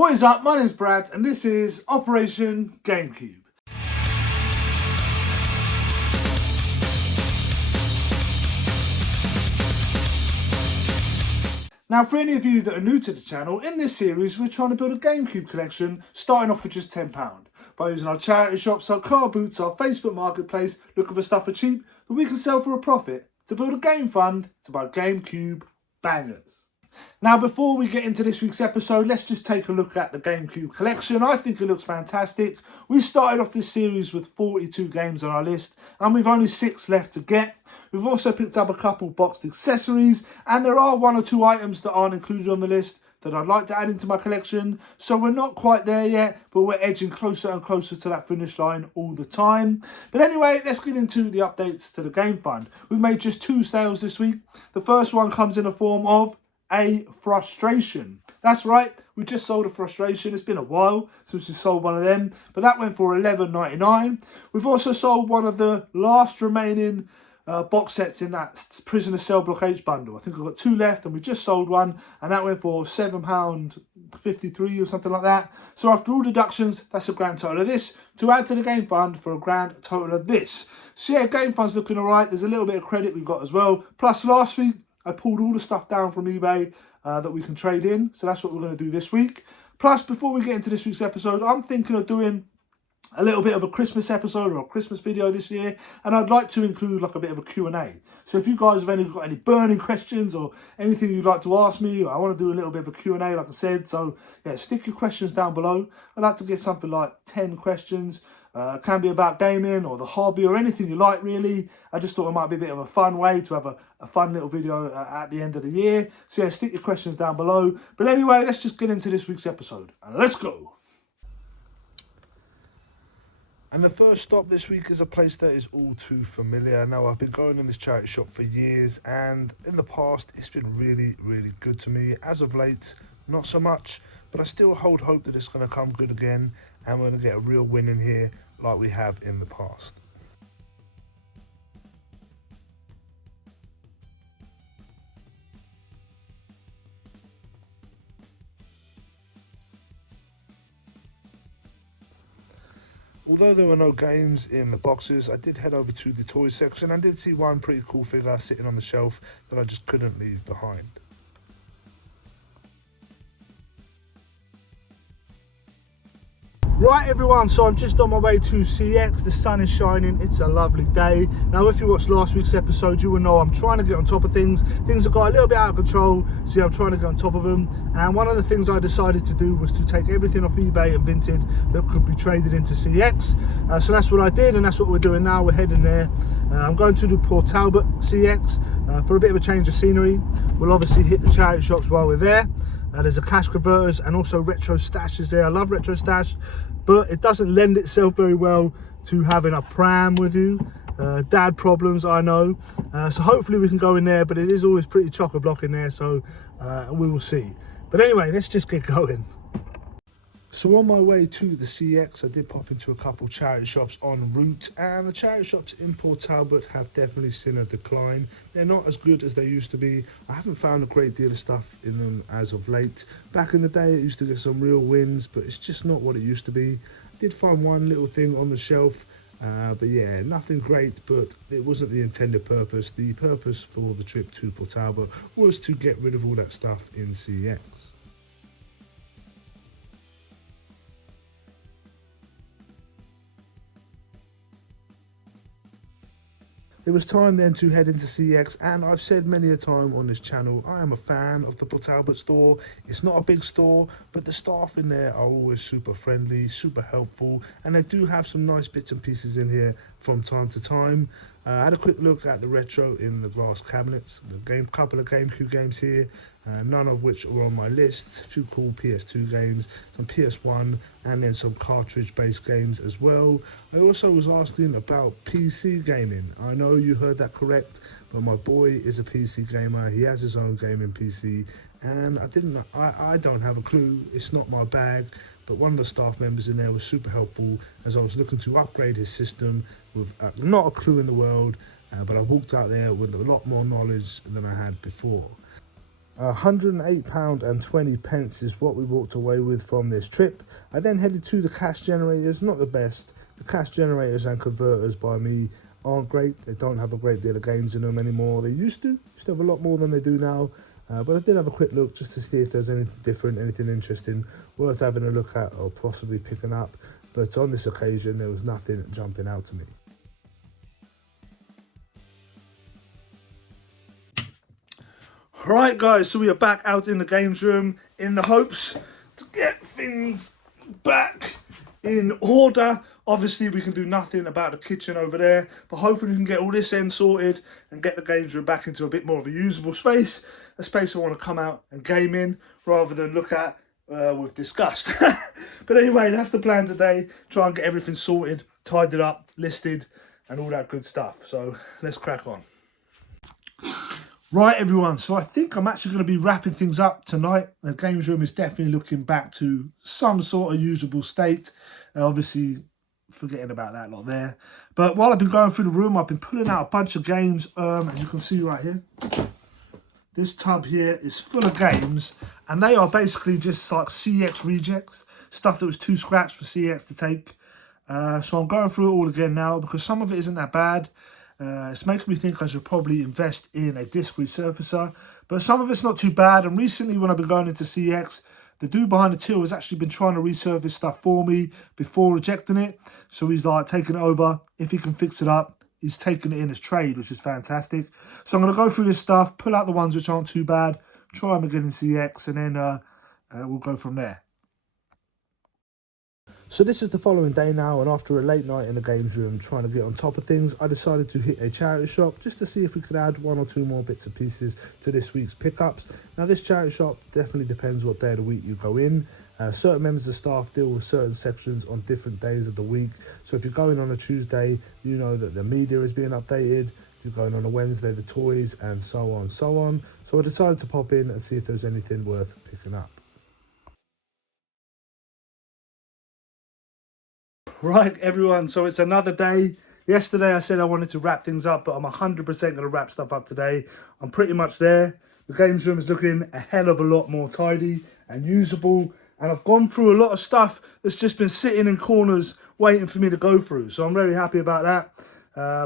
What is up? My name's Brad and this is Operation GameCube. Now, for any of you that are new to the channel, in this series we're trying to build a GameCube collection starting off with just £10 by using our charity shops, our car boots, our Facebook marketplace, looking for stuff for cheap that we can sell for a profit to build a game fund to buy GameCube bangers. Now, before we get into this week's episode, let's just take a look at the GameCube collection. I think it looks fantastic. We started off this series with 42 games on our list, and we've only 6 left to get. We've also picked up a couple boxed accessories, and there are 1 or 2 items that aren't included on the list that I'd like to add into my collection. So we're not quite there yet, but we're edging closer and closer to that finish line all the time. But anyway, let's get into the updates to the game fund. We've made just 2 sales this week. The first one comes in the form of a frustration. That's right, we just sold a frustration. It's been a while since we sold one of them, but that went for $11.99. We've also sold one of the last remaining box sets in that Prisoner Cell Block H bundle. I think I've got 2 left and we just sold one, and that went for £7.53 or something like that. So after all deductions, that's a grand total of this to add to the game fund for a grand total of this. So yeah, game fund's looking all right. There's a little bit of credit we've got as well. Plus last week, I pulled all the stuff down from eBay that we can trade in. So that's what we're going to do this week. Plus, before we get into this week's episode, I'm thinking of doing a little bit of a Christmas episode or a Christmas video this year. And I'd like to include like a bit of a Q&A. So if you guys have got any burning questions or anything you'd like to ask me, I want to do a little bit of a Q&A, like I said. So yeah, stick your questions down below. I'd like to get something like 10 questions. Can be about gaming or the hobby or anything you like, really. I just thought it might be a bit of a fun way to have a fun little video at the end of the year. So yeah, stick your questions down below. But anyway, let's just get into this week's episode. And let's go. And the first stop this week is a place that is all too familiar. Now, I've been going in this charity shop for years, and in the past, it's been really, really good to me. As of late, not so much, but I still hold hope that it's going to come good again, and we're going to get a real win in here like we have in the past. Although there were no games in the boxes, I did head over to the toys section and did see one pretty cool figure sitting on the shelf that I just couldn't leave behind. Right everyone, so I'm just on my way to CX. The sun is shining, it's a lovely day. Now if you watched last week's episode, you will know I'm trying to get on top of things. Things have got a little bit out of control, so yeah, I'm trying to get on top of them. And one of the things I decided to do was to take everything off eBay and Vinted that could be traded into CX. So that's what I did, and that's what we're doing now. We're heading there. I'm going to do Port Talbot CX for a bit of a change of scenery. We'll obviously hit the charity shops while we're there. There's a cash converters and also retro stashes there. I love retro stash, but it doesn't lend itself very well to having a pram with you. Dad problems, I know. So hopefully we can go in there, but it is always pretty chock-a-block in there, so we will see. But anyway, let's just get going. So on my way to the CX, I did pop into a couple charity shops en route, and the charity shops in Port Talbot have definitely seen a decline. They're not as good as they used to be. I haven't found a great deal of stuff in them as of late. Back in the day, it used to get some real wins, but it's just not what it used to be. I did find one little thing on the shelf, but yeah, nothing great, but it wasn't the intended purpose. The purpose for the trip to Port Talbot was to get rid of all that stuff in CX. It was time then to head into CX, and I've said many a time on this channel, I am a fan of the Port Talbot store. It's not a big store, but the staff in there are always super friendly, super helpful, and they do have some nice bits and pieces in here from time to time. I had a quick look at the retro in the glass cabinets, couple of GameCube games here, none of which were on my list. A few cool PS2 games, some PS1, and then some cartridge-based games as well. I also was asking about PC gaming. I know you heard that correct, but my boy is a PC gamer. He has his own gaming PC, and I don't have a clue. It's not my bag. But one of the staff members in there was super helpful as I was looking to upgrade his system with not a clue in the world, but I walked out there with a lot more knowledge than I had before. £108.20 is what we walked away with from this trip. I then headed to the cash generators. Not the best. The cash generators and converters by me aren't great. They don't have a great deal of games in them anymore. They used to have a lot more than they do now. But I did have a quick look just to see if there's anything different, anything interesting, worth having a look at or possibly picking up. But on this occasion, there was nothing jumping out to me. Right guys, so we are back out in the games room in the hopes to get things back in order. Obviously we can do nothing about the kitchen over there, but hopefully we can get all this end sorted and get the games room back into a bit more of a usable space. A space I want to come out and game in rather than look at with disgust. But anyway, that's the plan today. Try and get everything sorted, tidied up, listed and all that good stuff. So let's crack on. Right everyone, so I think I'm actually going to be wrapping things up tonight. The games room is definitely looking back to some sort of usable state. Obviously forgetting about that lot there. But while I've been going through the room, I've been pulling out a bunch of games, as you can see right here. This tub here is full of games and they are basically just like CX rejects, stuff that was too scratched for CX to take. So I'm going through it all again now because some of it isn't that bad. It's making me think I should probably invest in a disc resurfacer, but some of it's not too bad. And recently when I've been going into CX, the dude behind the till has actually been trying to resurface stuff for me before rejecting it. So he's like taking it over. If he can fix it up, he's taking it in as trade, which is fantastic. So I'm going to go through this stuff, pull out the ones which aren't too bad, try them again in CX, and then we'll go from there. So this is the following day now, and after a late night in the games room trying to get on top of things, I decided to hit a charity shop just to see if we could add one or two more bits and pieces to this week's pickups. Now this charity shop definitely depends what day of the week you go in. Certain members of staff deal with certain sections on different days of the week. So if you're going on a Tuesday, you know that the media is being updated. If you're going on a Wednesday, the toys, and so on, so on. So I decided to pop in and see if there's anything worth picking up. Right everyone, so it's another day. Yesterday I said I wanted to wrap things up, but I'm 100% going to wrap stuff up today. I'm pretty much there. The games room is looking a hell of a lot more tidy and usable, and I've gone through a lot of stuff that's just been sitting in corners waiting for me to go through, so I'm very happy about that.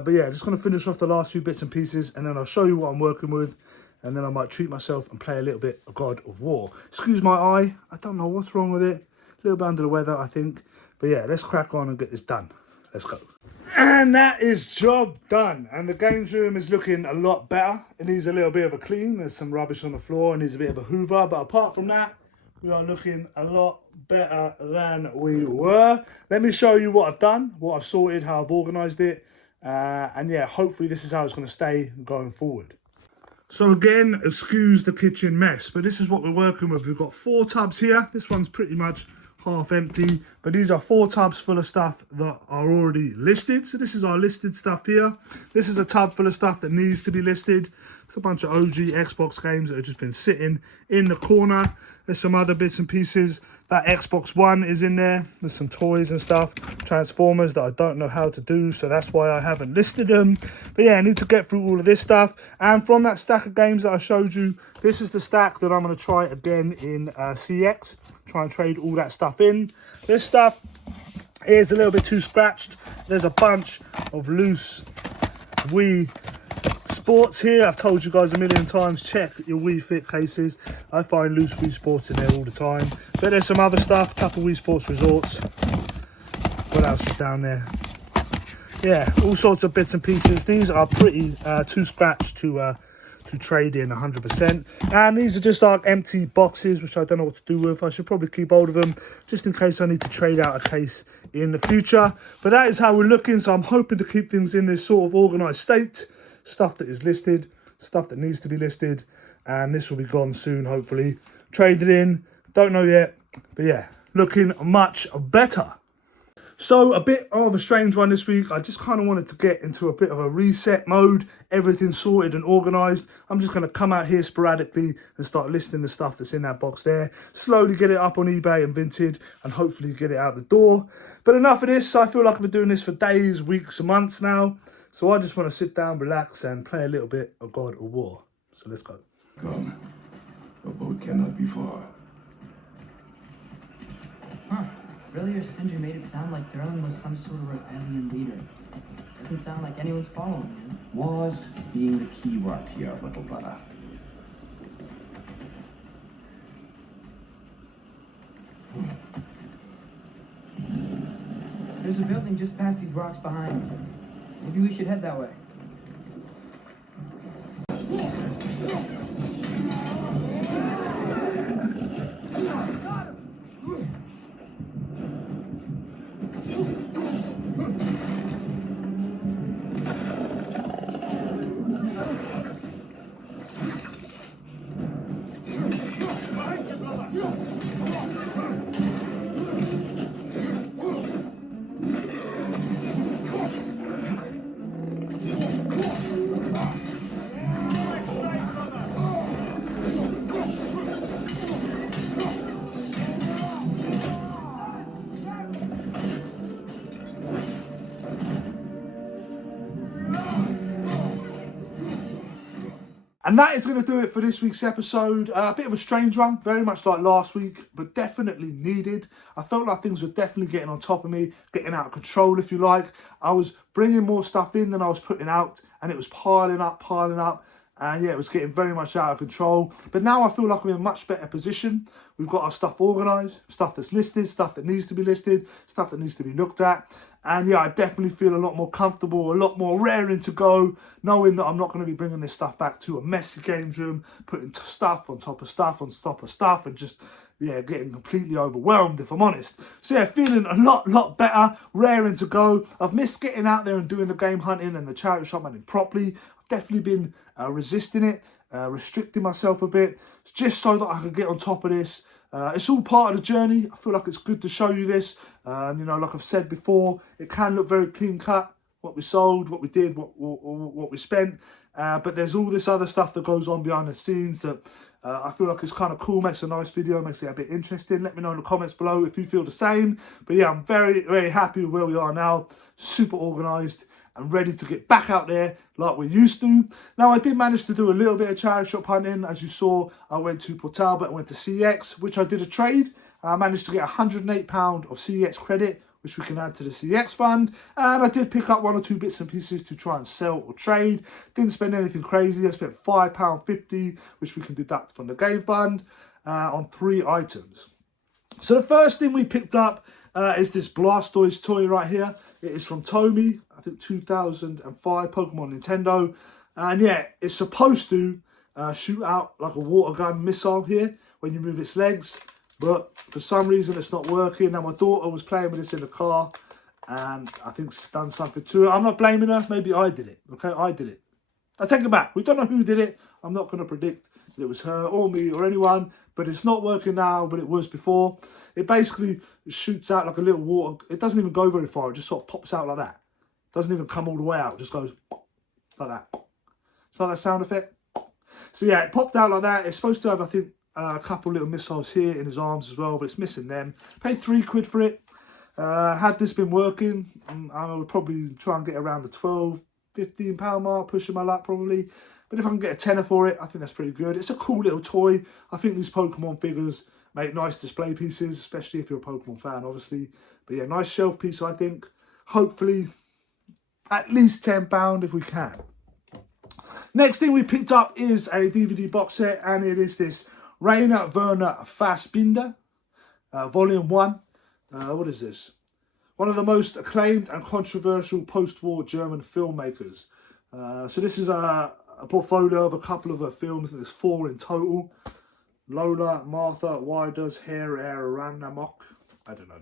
But yeah, just going to finish off the last few bits and pieces and then I'll show you what I'm working with, and then I might treat myself and play a little bit of God of War. Excuse my eye, I don't know what's wrong with it. A little bit under the weather I think. But yeah, let's crack on and get this done. Let's go. And that is job done. And the games room is looking a lot better. It needs a little bit of a clean. There's some rubbish on the floor. It needs a bit of a hoover. But apart from that, we are looking a lot better than we were. Let me show you what I've done, what I've sorted, how I've organised it. And yeah, hopefully this is how it's going to stay going forward. So again, excuse the kitchen mess. But this is what we're working with. We've got 4 tubs here. This one's pretty much half empty, but these are 4 tubs full of stuff that are already listed. So this is our listed stuff here. This is a tub full of stuff that needs to be listed. It's a bunch of OG Xbox games that have just been sitting in the corner. There's some other bits and pieces. That Xbox One is in there. There's some toys and stuff, Transformers that I don't know how to do, so that's why I haven't listed them. But yeah, I need to get through all of this stuff. And from that stack of games that I showed you, this is the stack that I'm going to try again in CX. Try and trade all that stuff in. This stuff is a little bit too scratched. There's a bunch of loose Wii Sports here. I've told you guys a million times, check your Wii Fit cases. I find loose Wii Sports in there all the time. But there's some other stuff, a couple Wii Sports Resorts. What else is down there? Yeah, all sorts of bits and pieces. These are pretty too scratched to trade in 100%. And these are just like empty boxes, which I don't know what to do with. I should probably keep hold of them just in case I need to trade out a case in the future. But that is how we're looking. So I'm hoping to keep things in this sort of organised state. Stuff that is listed, stuff that needs to be listed, and this will be gone soon, hopefully. Traded in, don't know yet, but yeah, looking much better. So a bit of a strange one this week. I just kind of wanted to get into a bit of a reset mode, everything sorted and organised. I'm just going to come out here sporadically and start listing the stuff that's in that box there. Slowly get it up on eBay and Vinted and hopefully get it out the door. But enough of this. I feel like I've been doing this for days, weeks and months now. So I just want to sit down, relax and play a little bit of God of War. So let's go. A boat cannot be far. Huh. Earlier, Sindri made it sound like Durlin was some sort of rebellion leader. Doesn't sound like anyone's following him. Was being the key word here, little brother. There's a building just past these rocks behind me. Maybe we should head that way. And that is going to do it for this week's episode. A bit of a strange one, very much like last week, but definitely needed. I felt like things were definitely getting on top of me, getting out of control, if you like. I was bringing more stuff in than I was putting out, and it was piling up. And yeah, it was getting very much out of control. But now I feel like I'm in a much better position. We've got our stuff organised, stuff that's listed, stuff that needs to be listed, stuff that needs to be looked at. And yeah, I definitely feel a lot more comfortable, a lot more raring to go, knowing that I'm not going to be bringing this stuff back to a messy games room, putting stuff on top of stuff on top of stuff, and just, yeah, getting completely overwhelmed, if I'm honest. So yeah, feeling a lot better, raring to go. I've missed getting out there and doing the game hunting and the charity shop hunting properly. I've definitely been resisting it, restricting myself a bit, just so that I can get on top of this. It's all part of the journey. I feel like it's good to show you this. You know, like I've said before, it can look very clean cut, what we sold, what we did, what we spent. But there's all this other stuff that goes on behind the scenes that I feel like it's kind of cool, makes a nice video, makes it a bit interesting. Let me know in the comments below if you feel the same. But yeah, I'm very happy with where we are now. Super organised and ready to get back out there like we used to. Now, I did manage to do a little bit of charity shop hunting. As you saw, I went to Port Talbot, I went to CX, which I did a trade. I managed to get £108 of CX credit, which we can add to the CX fund. And I did pick up 1 or 2 bits and pieces to try and sell or trade. Didn't spend anything crazy. I spent £5.50, which we can deduct from the game fund, on 3 items. So the first thing we picked up is this Blastoise toy right here. It is from Tomy, I think 2005, Pokemon Nintendo. And yeah, it's supposed to shoot out like a water gun missile here when you move its legs. But for some reason, it's not working. Now, my daughter was playing with this in the car, and I think she's done something to it. I'm not blaming her. Maybe I did it. Okay, I did it. I take it back. We don't know who did it. I'm not going to predict that it was her or me or anyone, but it's not working now, but it was before. It basically shoots out like a little water. It doesn't even go very far. It just sort of pops out like that. It doesn't even come all the way out. It just goes like that. It's not that sound effect. So yeah, it popped out like that. It's supposed to have, I think, a couple little missiles here in his arms as well, but it's missing them. Paid £3 for it. Had this been working, I would probably try and get around the £12, £15 mark, pushing my luck probably. But if I can get a tenner for it, I think that's pretty good. It's a cool little toy. I think these Pokemon figures make nice display pieces, especially if you're a Pokemon fan, obviously. But yeah, nice shelf piece, I think. Hopefully, at least £10 if we can. Next thing we picked up is a DVD box set, and it is this Rainer Werner Fassbinder, Volume 1. What is this? One of the most acclaimed and controversial post-war German filmmakers. So this is a portfolio of a couple of her films. There's 4 in total. Lola, Martha, Why Does Hair Run Amok? I don't know.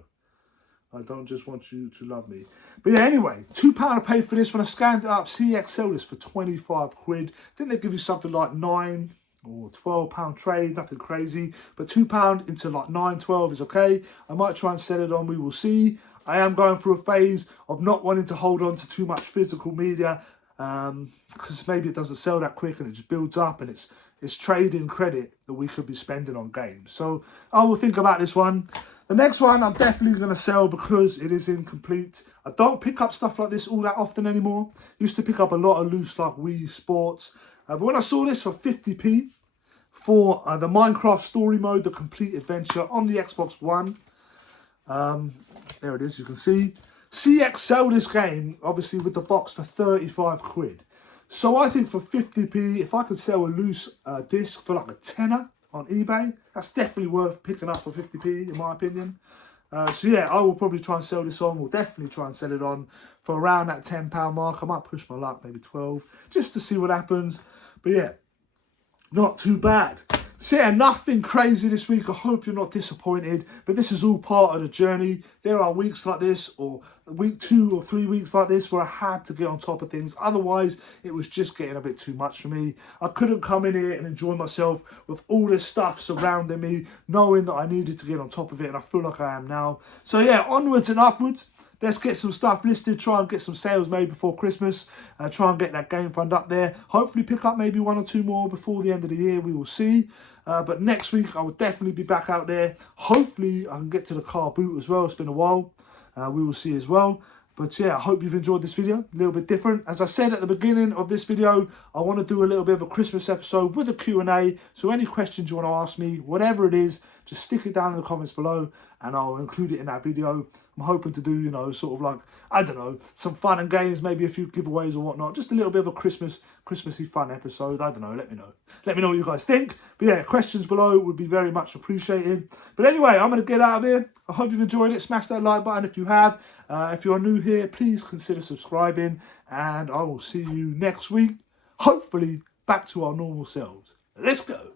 I don't just want you to love me. But yeah, anyway, £2 I paid for this. When I scanned it up, CX sold this for £25. I think they give you something like 9 or £12 trade, nothing crazy. But £2 into like 9, 12 is okay. I might try and sell it on, we will see. I am going through a phase of not wanting to hold on to too much physical media, because maybe it doesn't sell that quick and it just builds up, and it's trading credit that we could be spending on games. So I will think about this one. The next one I'm definitely going to sell because it is incomplete. I don't pick up stuff like this all that often anymore. Used to pick up a lot of loose like Wii Sports. But when I saw this for 50p, for the Minecraft story mode, the complete adventure on the Xbox One. There it is, you can see. CX sell this game, obviously with the box, for 35 quid. So I think for 50p, if I could sell a loose disc for like a tenner on eBay, that's definitely worth picking up for 50p in my opinion. So yeah, I will probably try and sell this on. We'll definitely try and sell it on for around that £10 mark. I might push my luck, maybe 12, just to see what happens. But yeah, not too bad. So yeah, nothing crazy this week. I hope you're not disappointed, but this is all part of the journey. There are weeks like this, or week 2 or 3 weeks like this, where I had to get on top of things. Otherwise, it was just getting a bit too much for me. I couldn't come in here and enjoy myself with all this stuff surrounding me, knowing that I needed to get on top of it, and I feel like I am now. So yeah, onwards and upwards. Let's get some stuff listed, try and get some sales made before Christmas, try and get that game fund up there. Hopefully pick up maybe 1 or 2 more before the end of the year, we will see. But next week I will definitely be back out there. Hopefully I can get to the car boot as well, it's been a while. We will see as well. But yeah, I hope you've enjoyed this video, a little bit different. As I said at the beginning of this video, I want to do a little bit of a Christmas episode with a Q&A. So any questions you want to ask me, whatever it is, just stick it down in the comments below and I'll include it in that video. I'm hoping to do, you know, sort of like, I don't know, some fun and games, maybe a few giveaways or whatnot. Just a little bit of a Christmassy fun episode. I don't know, let me know. Let me know what you guys think. But yeah, questions below would be very much appreciated. But anyway, I'm going to get out of here. I hope you've enjoyed it. Smash that like button if you have. If you're new here, please consider subscribing. And I will see you next week. Hopefully back to our normal selves. Let's go.